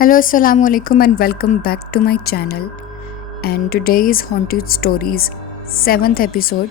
Hello, assalamu alaikum and welcome back to my channel. And today is Haunted Stories 7th episode.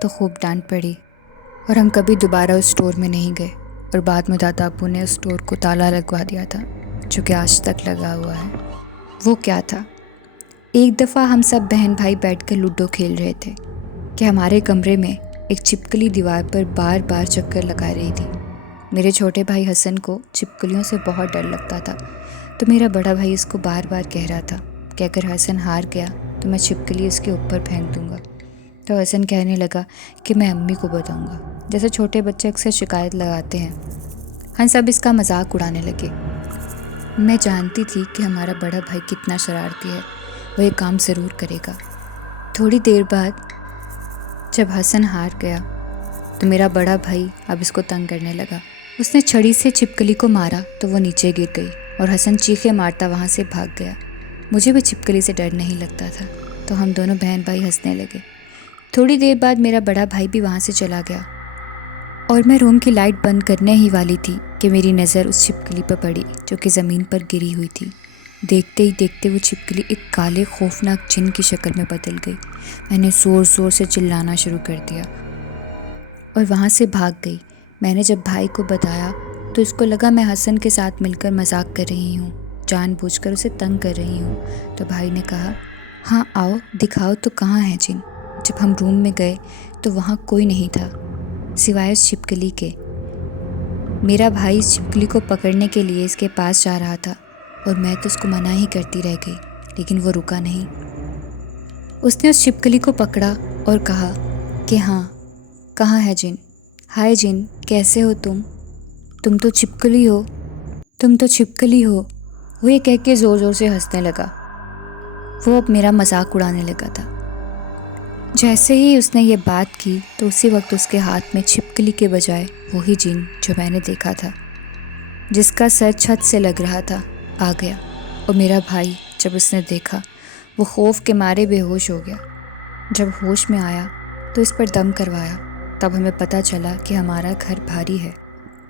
تو خوب ڈانٹ پڑی اور ہم کبھی دوبارہ اس اسٹور میں نہیں گئے، اور بعد میں دادا ابو نے اس اسٹور کو تالا لگوا دیا تھا جو کہ آج تک لگا ہوا ہے۔ وہ کیا تھا، ایک دفعہ ہم سب بہن بھائی بیٹھ کر لوڈو کھیل رہے تھے کہ ہمارے کمرے میں ایک چھپکلی دیوار پر بار بار چکر لگا رہی تھی۔ میرے چھوٹے بھائی حسن کو چھپکلیوں سے بہت ڈر لگتا تھا، تو میرا بڑا بھائی اس کو بار بار کہہ رہا تھا کہ اگر حسن ہار گیا تو میں چھپکلی اس کے اوپر پھینک دوں گا۔ تو حسن کہنے لگا کہ میں امی کو بتاؤں گا، جیسے چھوٹے بچے اکثر شکایت لگاتے ہیں۔ ہم سب اس کا مذاق اڑانے لگے۔ میں جانتی تھی کہ ہمارا بڑا بھائی کتنا شرارتی ہے، وہ یہ کام ضرور کرے گا۔ تھوڑی دیر بعد جب حسن ہار گیا تو میرا بڑا بھائی اب اس کو تنگ کرنے لگا۔ اس نے چھڑی سے چھپکلی کو مارا تو وہ نیچے گر گئی اور حسن چیخے مارتا وہاں سے بھاگ گیا۔ مجھے بھی چھپکلی سے ڈر نہیں لگتا تھا، تو ہم دونوں بہن بھائی ہنسنے لگے۔ تھوڑی دیر بعد میرا بڑا بھائی بھی وہاں سے چلا گیا اور میں روم کی لائٹ بند کرنے ہی والی تھی کہ میری نظر اس چھپکلی پر پڑی جو کہ زمین پر گری ہوئی تھی۔ دیکھتے ہی دیکھتے وہ چھپکلی ایک کالے خوفناک جن کی شکل میں بدل گئی۔ میں نے زور زور سے چلانا شروع کر دیا اور وہاں سے بھاگ گئی۔ میں نے جب بھائی کو بتایا تو اس کو لگا میں حسن کے ساتھ مل کر مذاق کر رہی ہوں، جان بوجھ کر اسے تنگ کر رہی ہوں۔ تو بھائی نے کہا، ہاں آؤ دکھاؤ تو کہاں ہے جن۔ جب ہم روم میں گئے تو وہاں کوئی نہیں تھا سوائے اس چھپکلی کے۔ میرا بھائی اس چھپکلی کو پکڑنے کے لیے اس کے پاس جا رہا تھا اور میں تو اس کو منع ہی کرتی رہ گئی، لیکن وہ رکا نہیں۔ اس نے اس چھپکلی کو پکڑا اور کہا کہ ہاں کہاں ہے جن، ہائے جن کیسے ہو تم تو چھپکلی ہو، تم تو چھپکلی ہو۔ وہ یہ کہہ کے زور زور سے ہنسنے لگا۔ وہ اب میرا مذاق اڑانے لگا تھا۔ جیسے ہی اس نے یہ بات کی تو اسی وقت اس کے ہاتھ میں چھپکلی کے بجائے وہی جن جو میں نے دیکھا تھا، جس کا سر چھت سے لگ رہا تھا، آ گیا۔ اور میرا بھائی جب اس نے دیکھا وہ خوف کے مارے بے ہوش ہو گیا۔ جب ہوش میں آیا تو اس پر دم کروایا، تب ہمیں پتہ چلا کہ ہمارا گھر بھاری ہے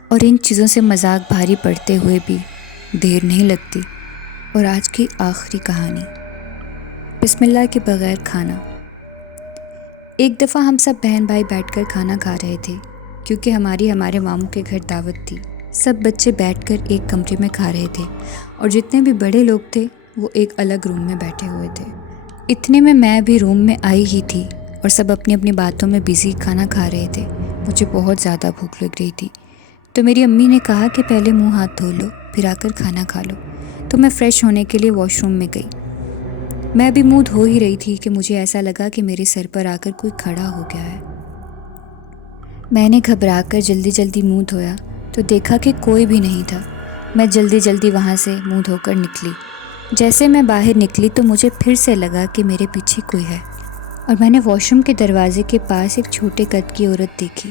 اور ان چیزوں سے مذاق بھاری پڑتے ہوئے بھی دیر نہیں لگتی۔ اور آج کی آخری کہانی، بسم اللہ کے بغیر کھانا۔ ایک دفعہ ہم سب بہن بھائی بیٹھ کر کھانا کھا رہے تھے کیونکہ ہمارے ماموں کے گھر دعوت تھی۔ سب بچے بیٹھ کر ایک کمرے میں کھا رہے تھے اور جتنے بھی بڑے لوگ تھے وہ ایک الگ روم میں بیٹھے ہوئے تھے۔ اتنے میں بھی روم میں آئی ہی تھی اور سب اپنی اپنی باتوں میں بزی کھانا کھا رہے تھے۔ مجھے بہت زیادہ بھوک لگ رہی تھی، تو میری امی نے کہا کہ پہلے منہ ہاتھ دھو لو پھر آ کر کھانا کھا لو۔ تو میں فریش ہونے کے لیے واش روم میں گئی۔ میں بھی منہ دھو ہی رہی تھی کہ مجھے ایسا لگا کہ میرے سر پر آ کر کوئی کھڑا ہو گیا ہے۔ میں نے گھبرا کر جلدی منہ دھویا تو دیکھا کہ کوئی بھی نہیں تھا۔ میں جلدی وہاں سے منہ دھو کر نکلی۔ جیسے میں باہر نکلی تو مجھے پھر سے لگا کہ میرے پیچھے کوئی ہے، اور میں نے واش روم کے دروازے کے پاس ایک چھوٹے قد کی عورت دیکھی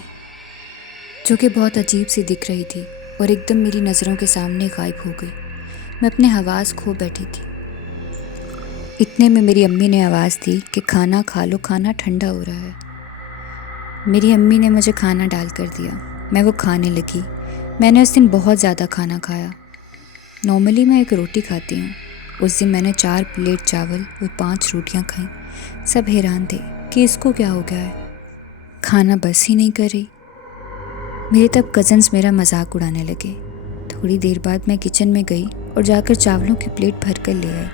جو کہ بہت عجیب سی دکھ رہی تھی اور ایک دم میری نظروں کے سامنے غائب ہو گئی۔ میں اپنے حواس کھو بیٹھی تھی۔ اتنے میں میری امی نے آواز دی کہ کھانا کھا لو، کھانا ٹھنڈا ہو رہا ہے۔ میری امی نے مجھے کھانا ڈال کر دیا، میں وہ کھانے لگی۔ میں نے اس دن بہت زیادہ کھانا کھایا۔ نارملی میں ایک روٹی کھاتی ہوں، اس دن میں نے 4 پلیٹ چاول اور 5 روٹیاں کھائیں۔ سب حیران تھے کہ اس کو کیا ہو گیا ہے، کھانا بس ہی نہیں کر رہی۔ میرے تب کزنس میرا مذاق اڑانے لگے۔ تھوڑی دیر بعد میں کچن میں گئی اور جا کر چاولوں کی پلیٹ بھر کر لے آئی،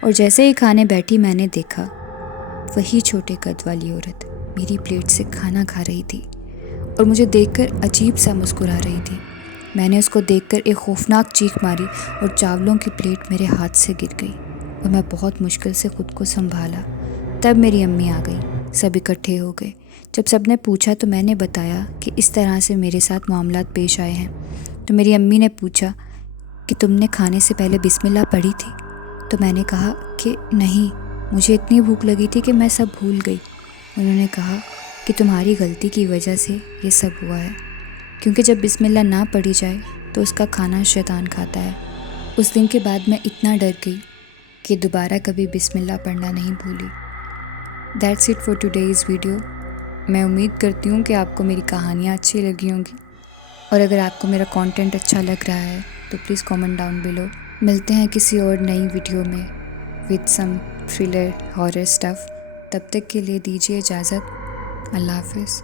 اور جیسے ہی کھانے بیٹھی میں نے دیکھا وہی چھوٹے قد والی عورت میری پلیٹ سے کھانا کھا رہی تھی اور مجھے دیکھ کر عجیب سا مسکرا رہی تھی۔ میں نے اس کو دیکھ کر ایک خوفناک چیخ ماری اور چاولوں کی پلیٹ میرے ہاتھ سے گر گئی اور میں بہت مشکل سے خود کو سنبھالا۔ تب میری امی آ گئی، سب اکٹھے ہو گئے۔ جب سب نے پوچھا تو میں نے بتایا کہ اس طرح سے میرے ساتھ معاملات پیش آئے ہیں۔ تو میری امی نے پوچھا کہ تم نے کھانے سے پہلے بسم اللہ پڑھی تھی؟ تو میں نے کہا کہ نہیں، مجھے اتنی بھوک لگی تھی کہ میں سب بھول گئی۔ انہوں نے کہا کہ تمہاری غلطی کی وجہ سے یہ سب ہوا ہے، کیونکہ جب بسم اللہ نہ پڑھی جائے تو اس کا کھانا شیطان کھاتا ہے۔ اس دن کے بعد میں اتنا ڈر گئی کہ دوبارہ کبھی بسم اللہ پڑھنا نہیں بھولی۔ That's it for today's video. میں امید کرتی ہوں کہ آپ کو میری کہانیاں اچھی لگی ہوں گی، اور اگر آپ کو میرا کانٹینٹ اچھا لگ رہا ہے تو پلیز کامنٹ ڈاؤن بلو۔ ملتے ہیں کسی اور نئی ویڈیو میں with some thriller horror stuff. تب تک کے لیے دیجیے اجازت۔ اللہ حافظ.